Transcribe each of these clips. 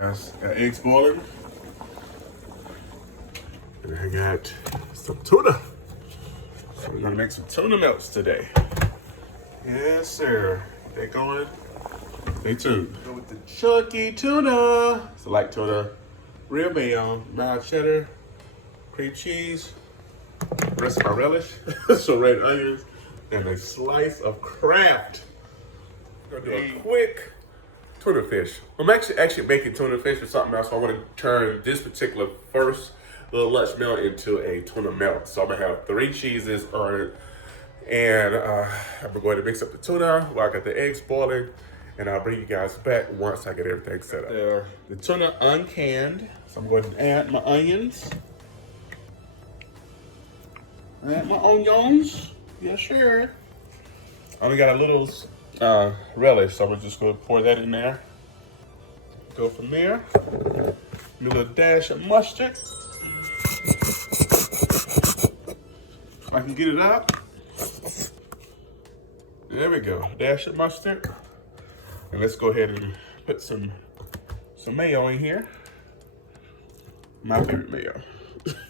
Got eggs boiling. And I got some tuna. So we're gonna make some tuna melts today. Yes, sir. They going. Stay tuned. Go with the chunky tuna. It's a light tuna. Real mayo, mild cheddar, cream cheese, the rest of my relish, some red onions, and a slice of Kraft. We're gonna do a quick tuna fish. I'm actually making tuna fish or something else. So I want to turn this particular first little lunch meal into a tuna melt. So I'm gonna have 3 cheeses on it, and I'm going to mix up the tuna while I got the eggs boiling, and I'll bring you guys back once I get everything set up. The tuna uncanned, so I'm going to add my onions. Add my onions. Yes, sure. I only got a little relish, so I'm just going to pour that in there. Go from there. A little dash of mustard. If I can get it up. There we go. Dash of mustard. And let's go ahead and put some mayo in here. My favorite mayo.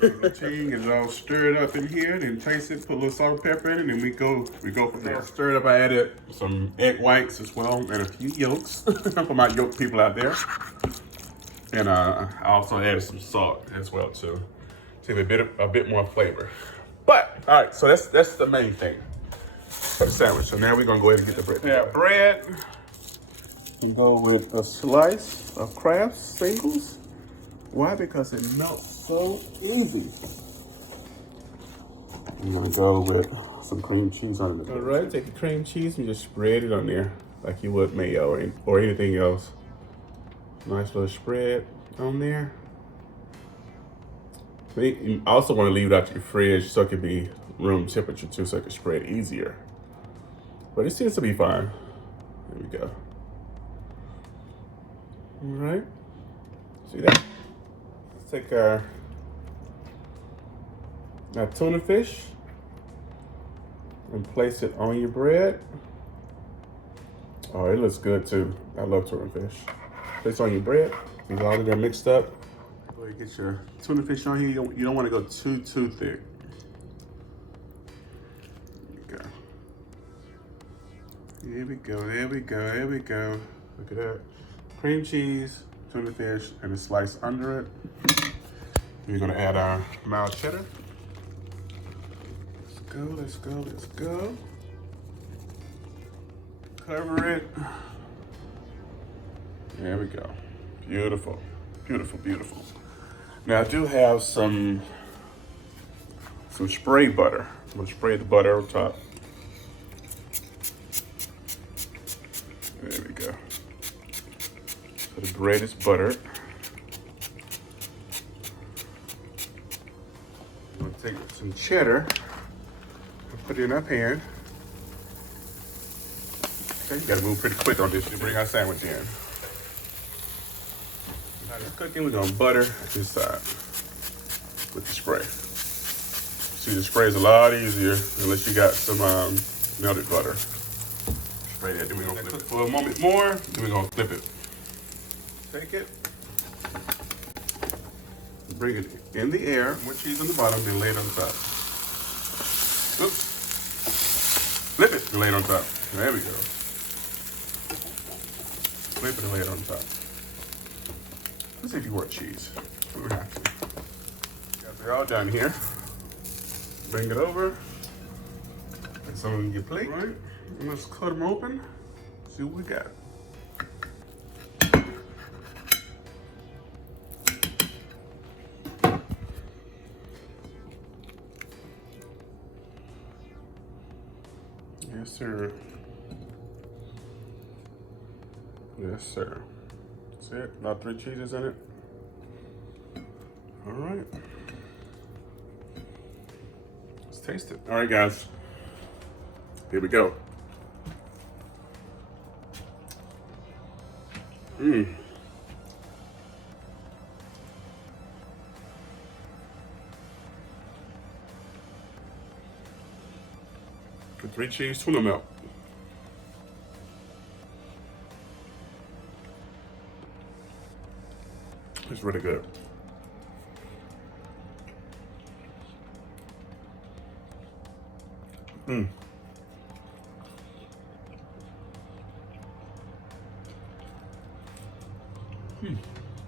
The thing is all stirred up in here, then taste it, put a little salt and pepper in it, and then we go from there. Stirred up, I added some egg whites as well, and a few yolks for my yolk people out there. And I also added some salt as well too, to give it a bit more flavor. But all right, so that's the main thing for the sandwich. So now we're gonna go ahead and get the bread. Yeah, bread. And go with a slice of Kraft singles. Why? Because it melts so easy. I'm gonna go with some cream cheese on it. All right, take the cream cheese and just spread it on there like you would mayo or anything else. Nice little spread on there. You also want to leave it out to your fridge so it can be room temperature too, so it can spread easier. But it seems to be fine. There we go. All right, see that? Let's take our tuna fish and place it on your bread. Oh, it looks good too. I love tuna fish. Place it on your bread. It's all in there mixed up. Go ahead and get your tuna fish on here. You don't want to go too thick. There we go. There we go. There we go. Look at that. Cream cheese, tuna fish, and a slice under it. We're gonna add our mild cheddar. Let's go, let's go, let's go. Cover it. There we go. Beautiful, beautiful, beautiful. Now I do have some spray butter. I'm gonna spray the butter on top. There we go. So the bread is buttered. I'm gonna take some cheddar and put it in our pan. Okay, you gotta move pretty quick on this to bring our sandwich in. Now it's cooking, we're gonna butter this side with the spray. See, the spray is a lot easier unless you got some melted butter. Spray that, then we're gonna flip it for a moment more, then we're gonna flip it. Take it, bring it in the air, more cheese on the bottom, then lay it on the top. Oops. Flip it and lay it on top. There we go. Flip it and lay it on top. Let's see if you want cheese. We don't have to. Got they're all done here. Bring it over. Put some on your plate. All right. And let's cut them open. See what we got. Yes, sir. Yes, sir. That's it. About 3 cheeses in it. All right. Let's taste it. All right, guys. Here we go. Mmm. The 3 cheese tuna melt. It's really good.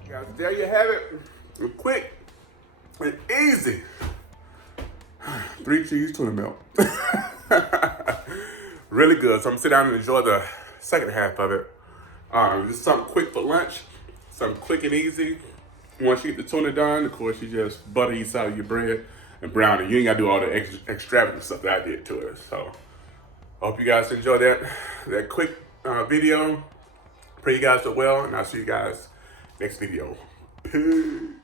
Guys, there you have it. Quick and easy. 3 cheese tuna melt. Really good. So I'm gonna sit down and enjoy the second half of it. Just something quick for lunch, something quick and easy. Once you get the tuna done, of course, you just butter each side of your bread and brown it. You ain't gotta do all the extravagant stuff that I did to it. So I hope you guys enjoy that quick video. Pray you guys are well, and I'll see you guys next video. Peace.